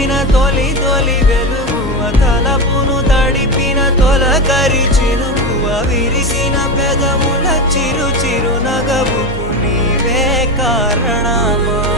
నింపిన తొలి తొలి వెలుగువ తలపును తడిపిన తొలకరి చినుకువ విరిసిన పెదముల చిరు చిరు నగవుకు నీవే కారణమా